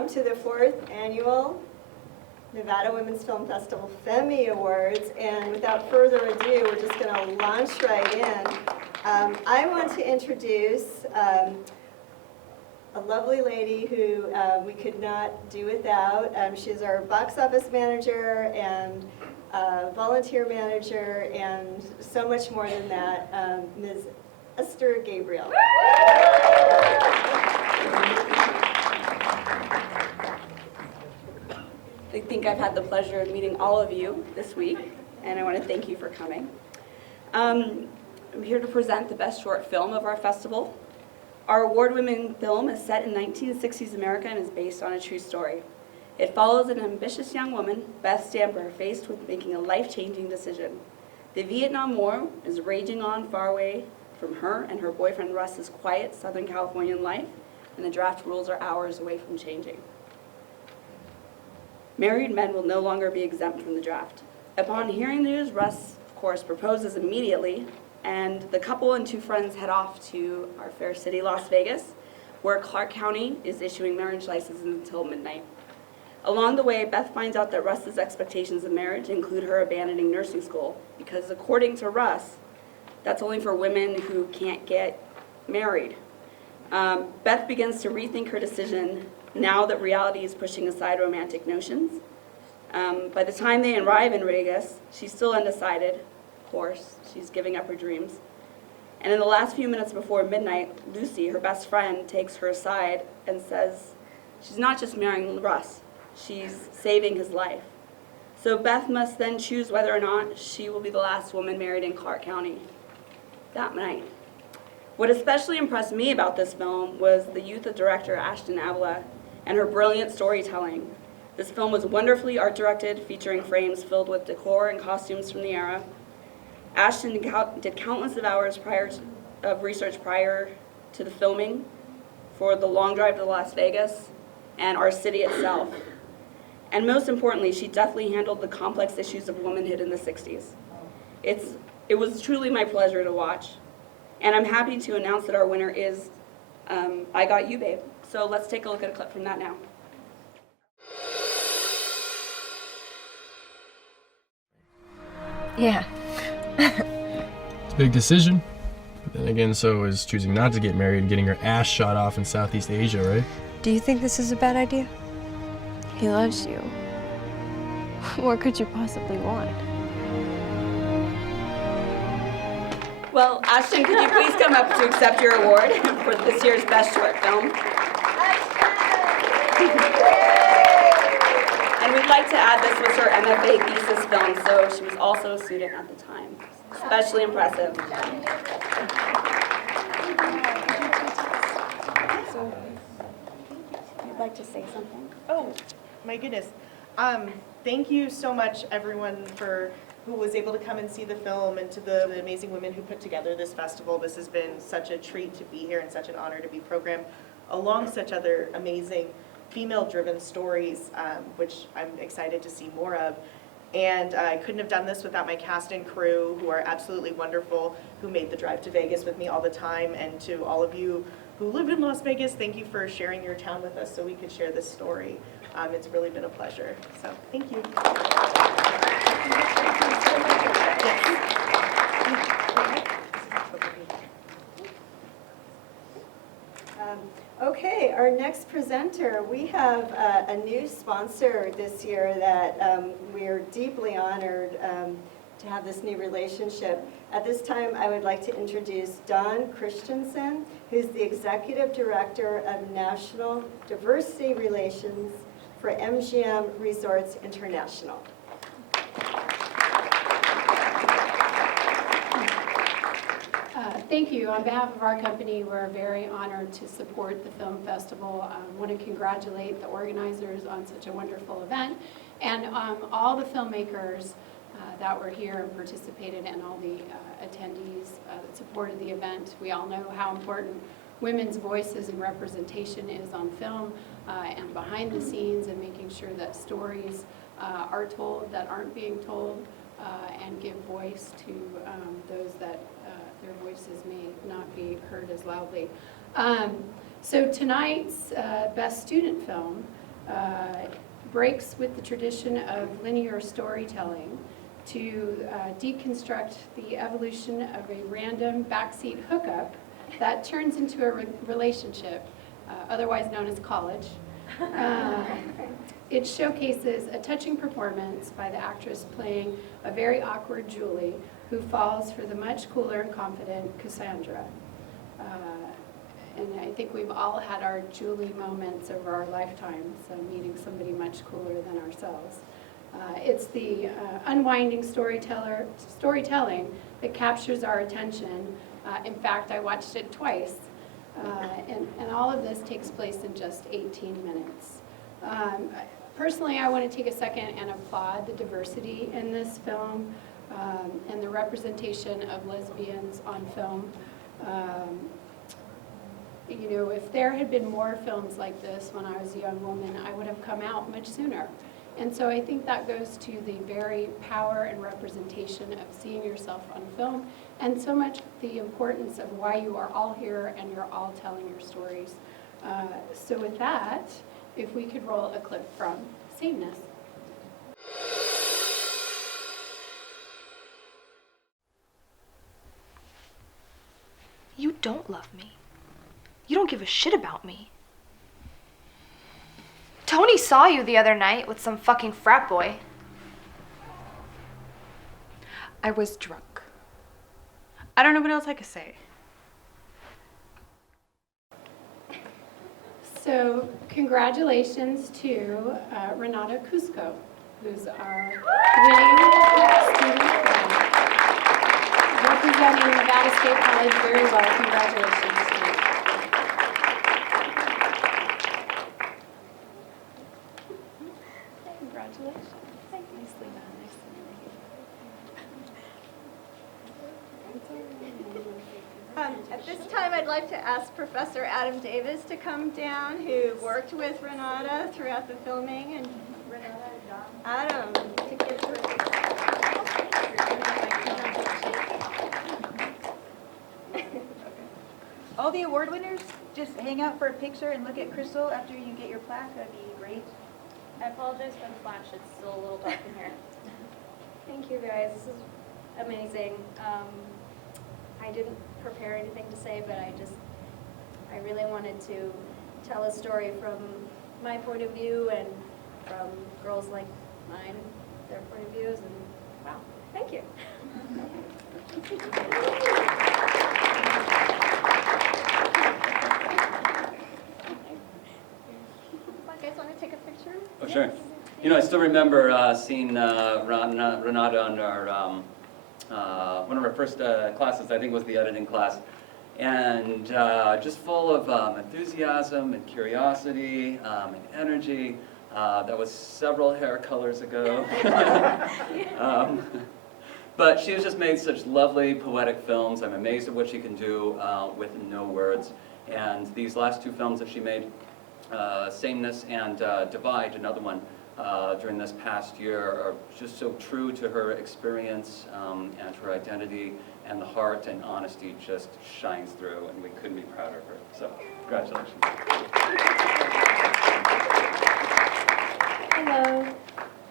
welcome to the 4th Annual Nevada Women's Film Festival Femmy Awards. And without further ado, we're just going to launch right in. I want to introduce a lovely lady who we could not do without. She's our box office manager and volunteer manager and so much more than that, Ms. Esther Gabriel. I think I've had the pleasure of meeting all of you this week, and I want to thank you for coming. I'm here to present the best short film of our festival. Our award-winning film is set in 1960s America and is based on a true story. It follows an ambitious young woman, Beth Stamper, faced with making a life-changing decision. The Vietnam War is raging on far away from her and her boyfriend Russ's quiet Southern Californian life, and the draft rules are hours away from changing. Married men will no longer be exempt from the draft. Upon hearing the news, Russ, of course, proposes immediately, and the couple and 2 friends head off to our fair city, Las Vegas, where Clark County is issuing marriage licenses until midnight. Along the way, Beth finds out that Russ's expectations of marriage include her abandoning nursing school, because according to Russ, that's only for women who can't get married. Beth begins to rethink her decision now that reality is pushing aside romantic notions. By the time they arrive in Vegas, she's still undecided. Of course, she's giving up her dreams. And in the last few minutes before midnight, Lucy, her best friend, takes her aside and says she's not just marrying Russ, she's saving his life. So Beth must then choose whether or not she will be the last woman married in Clark County that night. What especially impressed me about this film was the youth of director Ashton Avila and her brilliant storytelling. This film was wonderfully art-directed, featuring frames filled with decor and costumes from the era. Ashton did countless of hours of research prior to the filming for the long drive to Las Vegas and our city itself. And most importantly, she deftly handled the complex issues of womanhood in the 60s. It was truly my pleasure to watch. And I'm happy to announce that our winner is I Got You, Babe. So let's take a look at a clip from that now. Yeah. It's a big decision. But then again, so is choosing not to get married and getting her ass shot off in Southeast Asia, right? Do you think this is a bad idea? He loves you. What could you possibly want? Well, Ashton, could you please come up to accept your award for this year's Best Short Film? And we'd like to add this was her MFA thesis film, so she was also a student at the time. Especially impressive. So, you'd like to say something? Oh, my goodness. Thank you so much, everyone, who was able to come and see the film, and to the amazing women who put together this festival. This has been such a treat to be here and such an honor to be programmed along such other amazing female-driven stories, which I'm excited to see more of. And I couldn't have done this without my cast and crew, who are absolutely wonderful, who made the drive to Vegas with me all the time. And to all of you who live in Las Vegas, thank you for sharing your town with us so we could share this story. It's really been a pleasure. So thank you. Okay, our next presenter, we have a new sponsor this year that we are deeply honored to have this new relationship. At this time, I would like to introduce Don Christensen, who's the Executive Director of National Diversity Relations for MGM Resorts International. Thank you. On behalf of our company, we're very honored to support the film festival. I want to congratulate the organizers on such a wonderful event, and all the filmmakers that were here and participated, and all the attendees that supported the event. We all know how important women's voices and representation is on film and behind the scenes, and making sure that stories are told that aren't being told, and give voice to those that their voices may not be heard as loudly. So tonight's Best Student Film breaks with the tradition of linear storytelling to deconstruct the evolution of a random backseat hookup that turns into a relationship, otherwise known as college. It showcases a touching performance by the actress playing a very awkward Julie who falls for the much cooler and confident Cassandra. And I think we've all had our Julie moments over our lifetimes, meeting somebody much cooler than ourselves. It's the unwinding storytelling that captures our attention. In fact, I watched it twice. And all of this takes place in just 18 minutes. Personally, I want to take a second and applaud the diversity in this film and the representation of lesbians on film. You know, if there had been more films like this when I was a young woman, I would have come out much sooner. And so I think that goes to the very power and representation of seeing yourself on film, and so much the importance of why you are all here and you're all telling your stories. So with that, if we could roll a clip from Sameness. You don't love me. You don't give a shit about me. Tony saw you the other night with some fucking frat boy. I was drunk. I don't know what else I could say. So congratulations to Renata Cusco, who's our winning student representing Nevada State College very well. Congratulations. Congratulations. Nicely done. At this time, I'd like to ask Professor Adam Davis to come down, who worked with Renata throughout the filming, and Adam to give her. All the award winners, just hang out for a picture and look at Crystal after you get your plaque. That'd be great. I apologize for the flash. It's still a little dark in here. Thank you, guys. This is amazing. I didn't prepare anything to say, but I really wanted to tell a story from my point of view and from girls like mine, their point of views, and wow, thank you. You guys want to take a picture? Oh, sure. You know, I still remember seeing Renata on our one of our first classes, I think was the editing class, and just full of enthusiasm and curiosity and energy. That was several hair colors ago. But she has just made such lovely poetic films. I'm amazed at what she can do with no words. And these last two films that she made, Sameness and Divide, another one, during this past year, are just so true to her experience and her identity, and the heart and honesty just shines through, and we couldn't be prouder of her. So, congratulations. Hello.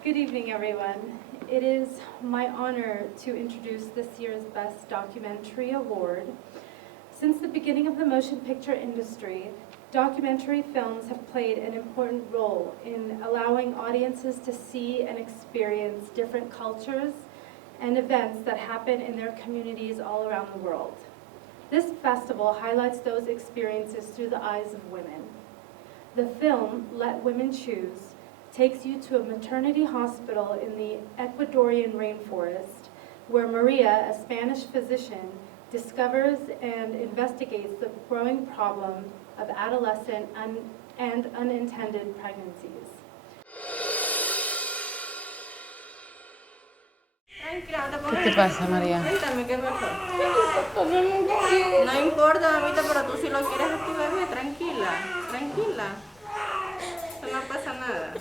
Good evening, everyone. It is my honor to introduce this year's Best Documentary Award. Since the beginning of the motion picture industry, documentary films have played an important role in allowing audiences to see and experience different cultures and events that happen in their communities all around the world. This festival highlights those experiences through the eyes of women. The film, Let Women Choose, takes you to a maternity hospital in the Ecuadorian rainforest, where Maria, a Spanish physician, discovers and investigates the growing problem of adolescent and unintended pregnancies. ¿Qué te pasa, María? Cuéntame, ¿qué pasó? No importa, mamita, pero tú si lo quieres a tu bebé, tranquila, tranquila. No pasa nada.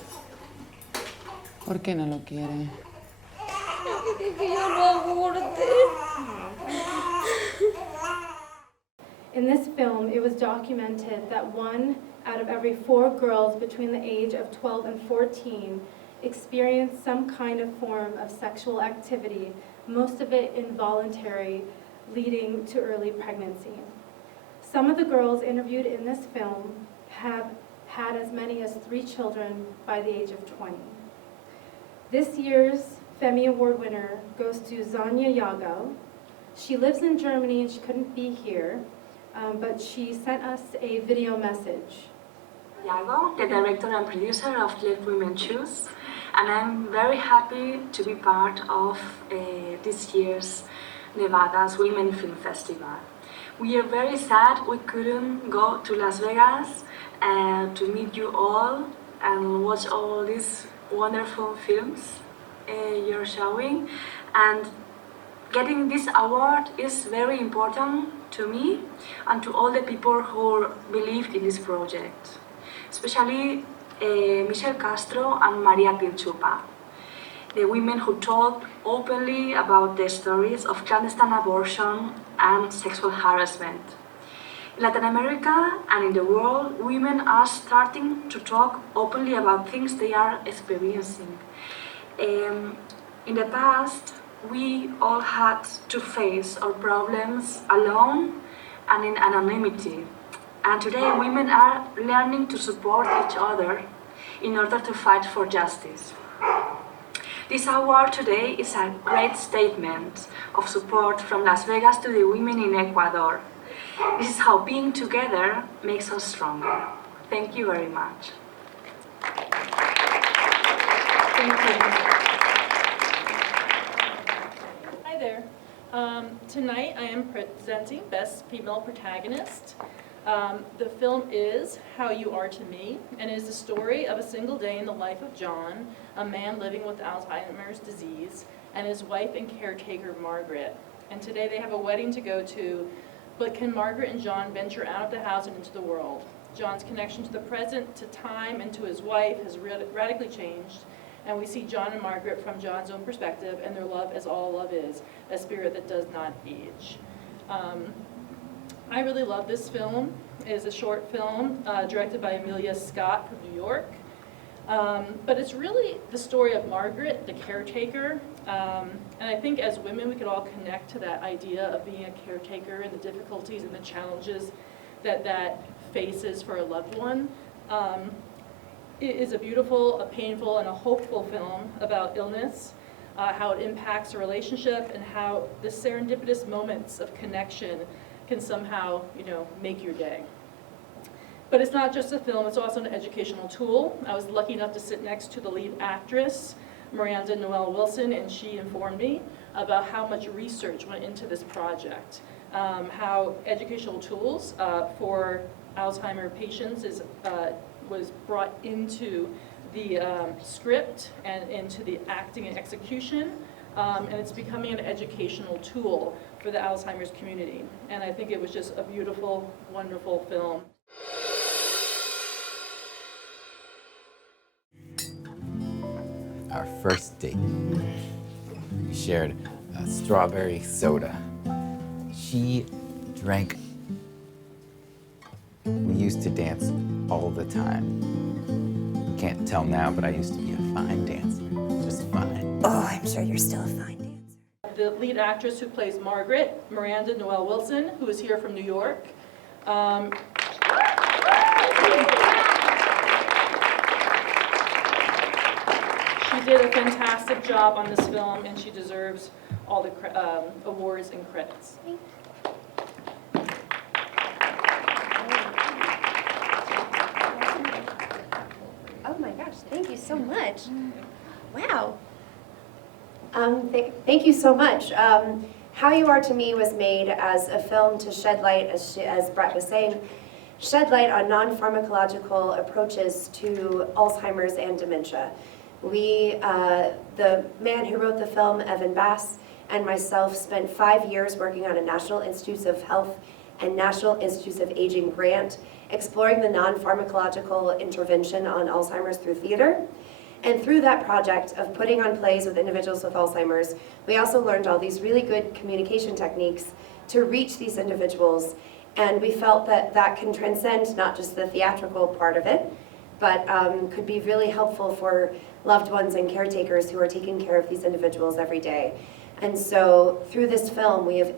¿Por qué no lo quiere? Que yo lo aborte. In this film, it was documented that 1 out of every 4 girls between the age of 12 and 14 experience some kind of form of sexual activity, most of it involuntary, leading to early pregnancy. Some of the girls interviewed in this film have had as many as 3 children by the age of 20. This year's Femmy Award winner goes to Zanya Yago. She lives in Germany and she couldn't be here, but she sent us a video message. Yago, the director and producer of Let Women Choose, and I'm very happy to be part of this year's Nevada's Women Film Festival. We are very sad we couldn't go to Las Vegas to meet you all and watch all these wonderful films you're showing, and getting this award is very important to me and to all the people who believed in this project, especially Michelle Castro and Maria Pilchupa, the women who talk openly about the stories of clandestine abortion and sexual harassment. In Latin America and in the world, women are starting to talk openly about things they are experiencing. In the past, we all had to face our problems alone and in anonymity. And today, women are learning to support each other in order to fight for justice. This award today is a great statement of support from Las Vegas to the women in Ecuador. This is how being together makes us stronger. Thank you very much. Thank you. Hi there. Tonight I am presenting Best Female Protagonist. The film is How You Are to Me, and is the story of a single day in the life of John, a man living with Alzheimer's disease, and his wife and caretaker, Margaret. And today they have a wedding to go to, but can Margaret and John venture out of the house and into the world? John's connection to the present, to time, and to his wife has radically changed, and we see John and Margaret from John's own perspective, and their love as all love is, a spirit that does not age. I really love this film. It is a short film directed by Amelia Scott from New York. But it's really the story of Margaret, the caretaker. And I think as women, we could all connect to that idea of being a caretaker and the difficulties and the challenges that that faces for a loved one. It is a beautiful, a painful, and a hopeful film about illness, how it impacts a relationship, and how the serendipitous moments of connection can somehow, make your day. But it's not just a film, it's also an educational tool. I was lucky enough to sit next to the lead actress, Miranda Noel Wilson, and she informed me about how much research went into this project, how educational tools for Alzheimer patients was brought into the script and into the acting and execution, and it's becoming an educational tool for the Alzheimer's community. And I think it was just a beautiful, wonderful film. Our first date. We shared a strawberry soda. She drank. We used to dance all the time. You can't tell now, but I used to be a fine dancer. Just fine. Oh, I'm sure you're still a fine dancer. The lead actress who plays Margaret, Miranda Noel Wilson, who is here from New York. She did a fantastic job on this film, and she deserves all the awards and credits. Oh my gosh, thank you so much. Wow. Thank you so much. How You Are to Me was made as a film to shed light, as Brett was saying, shed light on non-pharmacological approaches to Alzheimer's and dementia. The man who wrote the film, Evan Bass, and myself spent 5 years working on a National Institutes of Health and National Institutes of Aging grant, exploring the non-pharmacological intervention on Alzheimer's through theater. And through that project of putting on plays with individuals with Alzheimer's, we also learned all these really good communication techniques to reach these individuals And we felt that that can transcend not just the theatrical part of it, but could be really helpful for loved ones and caretakers who are taking care of these individuals every day. And so through this film, we have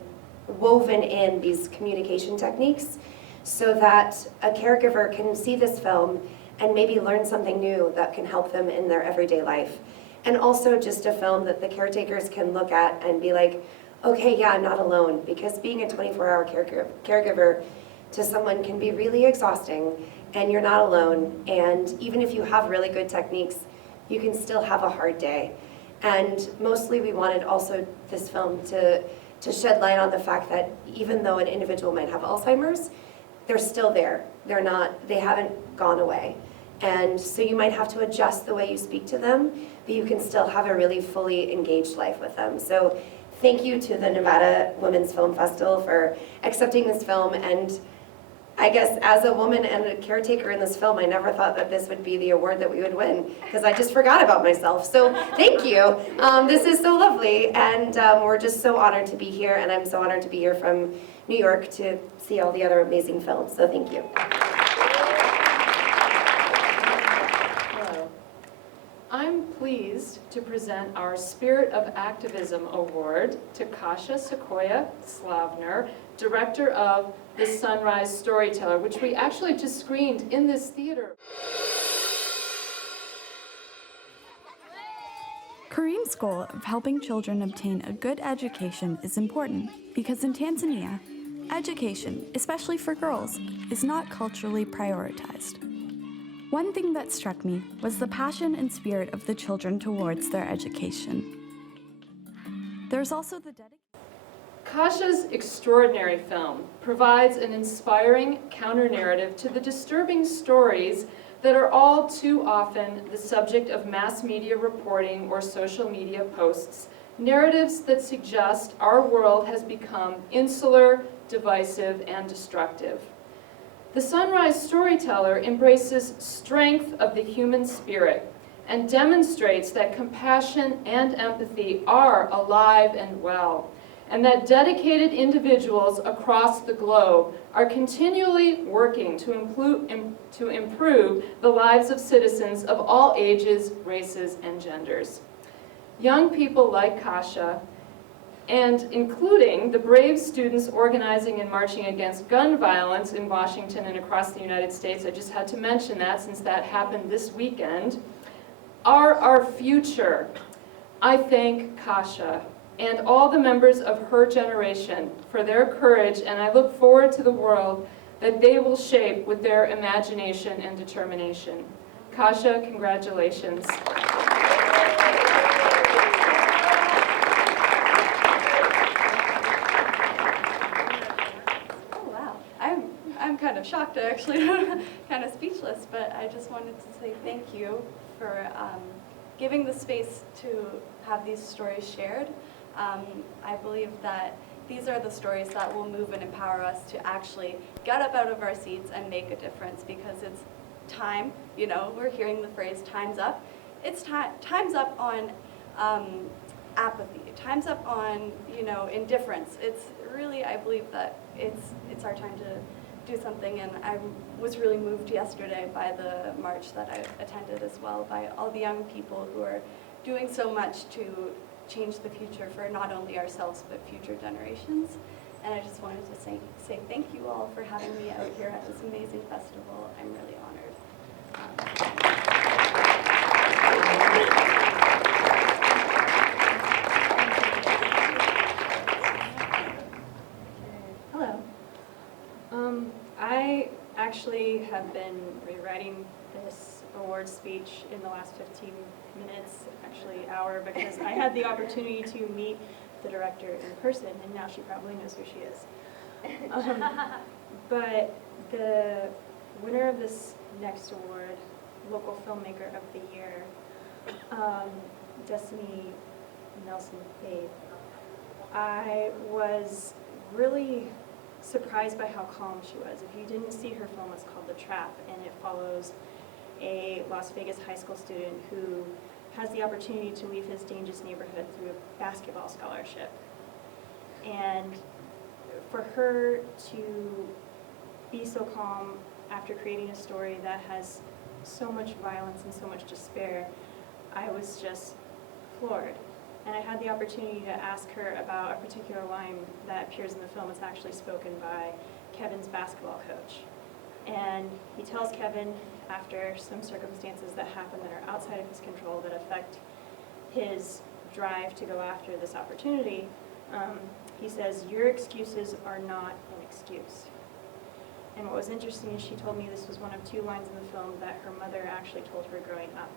woven in these communication techniques so that a caregiver can see this film and maybe learn something new that can help them in their everyday life. And also just a film that the caretakers can look at and be like, okay, yeah, I'm not alone, because being a 24-hour caregiver to someone can be really exhausting, and you're not alone. And even if you have really good techniques, you can still have a hard day. And mostly we wanted also this film to shed light on the fact that even though an individual might have Alzheimer's, they're still there. They haven't gone away. And so you might have to adjust the way you speak to them, but you can still have a really fully engaged life with them. So thank you to the Nevada Women's Film Festival for accepting this film. And I guess as a woman and a caretaker in this film, I never thought that this would be the award that we would win, because I just forgot about myself. So thank you. This is so lovely, and we're just so honored to be here, and I'm so honored to be here from New York to see all the other amazing films. So thank you. Hello. I'm pleased to present our Spirit of Activism Award to Kasia Sequoia Slavner, director of The Sunrise Storyteller, which we actually just screened in this theater. Kareem's goal of helping children obtain a good education is important because in Tanzania, education, especially for girls, is not culturally prioritized. One thing that struck me was the passion and spirit of the children towards their education. There's also the dedication. Kasia's extraordinary film provides an inspiring counter-narrative to the disturbing stories that are all too often the subject of mass media reporting or social media posts, narratives that suggest our world has become insular, divisive, and destructive. The Sunrise Storyteller embraces strength of the human spirit and demonstrates that compassion and empathy are alive and well, and that dedicated individuals across the globe are continually working to improve the lives of citizens of all ages, races, and genders. Young people like Kasia, and including the brave students organizing and marching against gun violence in Washington and across the United States, I just had to mention that since that happened this weekend, are our future. I thank Kasia and all the members of her generation for their courage, and I look forward to the world that they will shape with their imagination and determination. Kasia, congratulations. I'm kind of shocked, actually, kind of speechless, but I just wanted to say thank you for giving the space to have these stories shared. I believe that these are the stories that will move and empower us to actually get up out of our seats and make a difference, because it's time, you know, we're hearing the phrase time's up. It's time's up on apathy, time's up on, you know, indifference. It's really, I believe that it's our time to do something, and I was really moved yesterday by the march that I attended as well, by all the young people who are doing so much to change the future for not only ourselves but future generations. And I just wanted to say thank you all for having me out here at this amazing festival. I'm really honored. Hello. I actually have been rewriting this award speech in the last 15 minutes, actually hour, because I had the opportunity to meet the director in person, and now she probably knows who she is. But the winner of this next award, Local Filmmaker of the Year, Destiny Nelson Faith, I was really surprised by how calm she was. If you didn't see her film, it's called The Trap, and it follows a Las Vegas high school student who has the opportunity to leave his dangerous neighborhood through a basketball scholarship. And for her to be so calm after creating a story that has so much violence and so much despair, I was just floored. And I had the opportunity to ask her about a particular line that appears in the film. It's actually spoken by Kevin's basketball coach. And he tells Kevin, after some circumstances that happen that are outside of his control that affect his drive to go after this opportunity, he says, "Your excuses are not an excuse." And what was interesting is she told me this was one of 2 lines in the film that her mother actually told her growing up.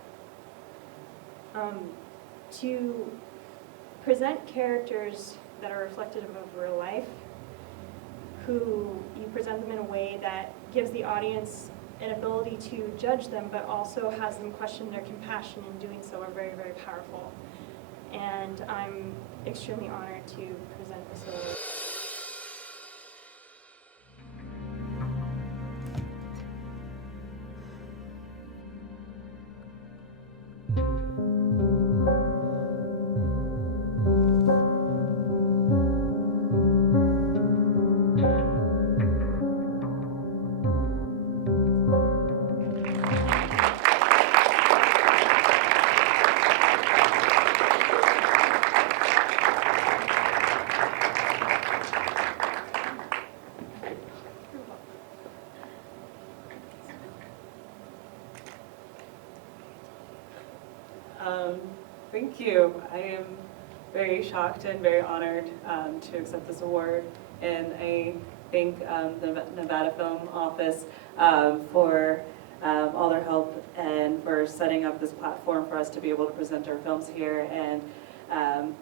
To present characters that are reflective of real life, who you present them in a way that gives the audience an ability to judge them, but also has them question their compassion in doing so, are very, very powerful. And I'm extremely honored to present this award. Thank you. I am very shocked and very honored to accept this award, and I thank the Nevada Film Office for all their help and for setting up this platform for us to be able to present our films here and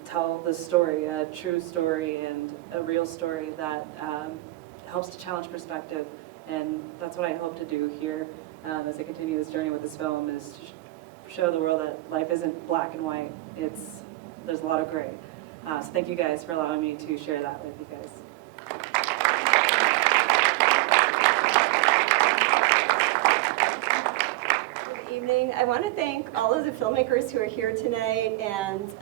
tell the story, a true story and a real story that helps to challenge perspective. And that's what I hope to do here as I continue this journey with this film, is to show the world that life isn't black and white. There's a lot of gray. So thank you guys for allowing me to share that with you guys. Good evening. I want to thank all of the filmmakers who are here tonight and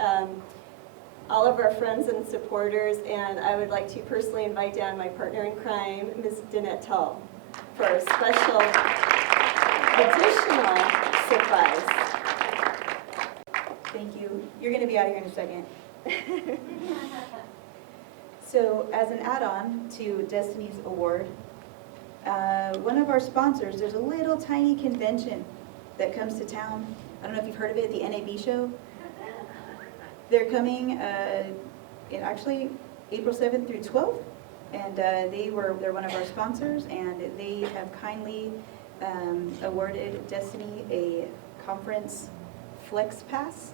all of our friends and supporters, and I would like to personally invite down my partner in crime, Ms. Danette Tull, for a special additional surprise. Thank you. You're going to be out of here in a second. So as an add-on to Destiny's award, one of our sponsors, there's a little tiny convention that comes to town. I don't know if you've heard of it, the NAB show. They're coming in actually April 7th through 12th, and they're one of our sponsors, and they have kindly awarded Destiny a conference flex pass,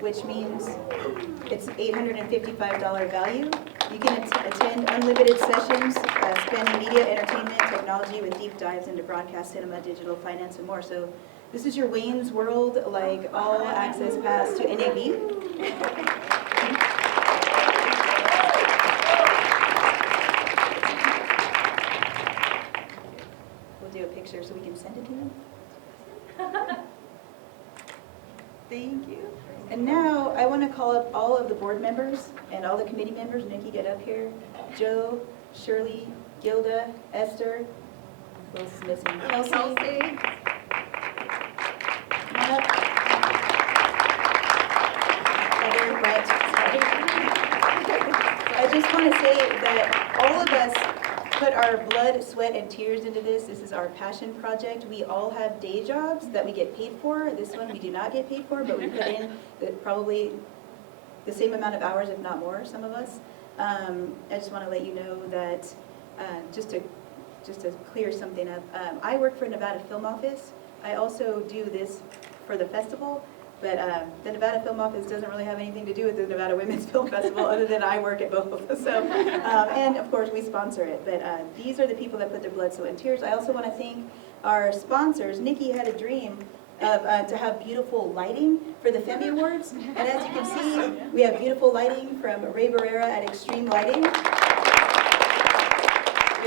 which means it's $855 value. You can attend unlimited sessions spanning media, entertainment, technology with deep dives into broadcast, cinema, digital, finance, and more. So this is your Wayne's World, like all access pass to NAB. We'll do a picture so we can send it to them. Thank you. And now I want to call up all of the board members and all the committee members. Nikki, get up here. Joe, Shirley, Gilda, Esther, who else is missing? Kelsey. Matt. Heather, Brett. I just want to say that all of us put our blood, sweat, and tears into this. This is our passion project. We all have day jobs that we get paid for. This one we do not get paid for, but we put in probably the same amount of hours, if not more, some of us. I just want to let you know that, just to clear something up, I work for Nevada Film Office. I also do this for the festival, but the Nevada Film Office doesn't really have anything to do with the Nevada Women's Film Festival other than I work at both. So, and of course we sponsor it, but these are the people that put their blood, sweat, and tears. I also want to thank our sponsors. Nikki had a dream of to have beautiful lighting for the Femmy Awards, and as you can see, we have beautiful lighting from Ray Barrera at Extreme Lighting. We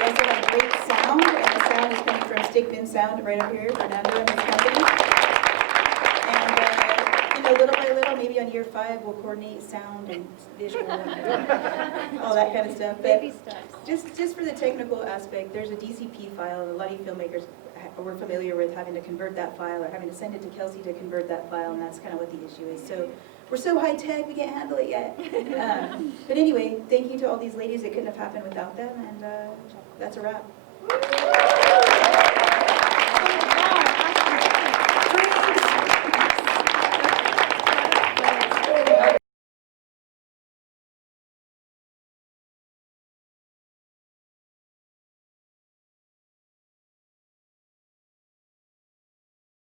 also have great sound, and the sound is coming from Stickman Sound right up here, Fernando and his company. And you know, little by little, maybe on year 5, we'll coordinate sound and visual and all that kind of stuff. But Baby steps. just for the technical aspect, there's a DCP file, and a lot of you filmmakers we're familiar with having to convert that file or having to send it to Kelsey to convert that file, and that's kind of what the issue is. So we're so high tech, we can't handle it yet. But anyway, thank you to all these ladies. It couldn't have happened without them, and that's a wrap.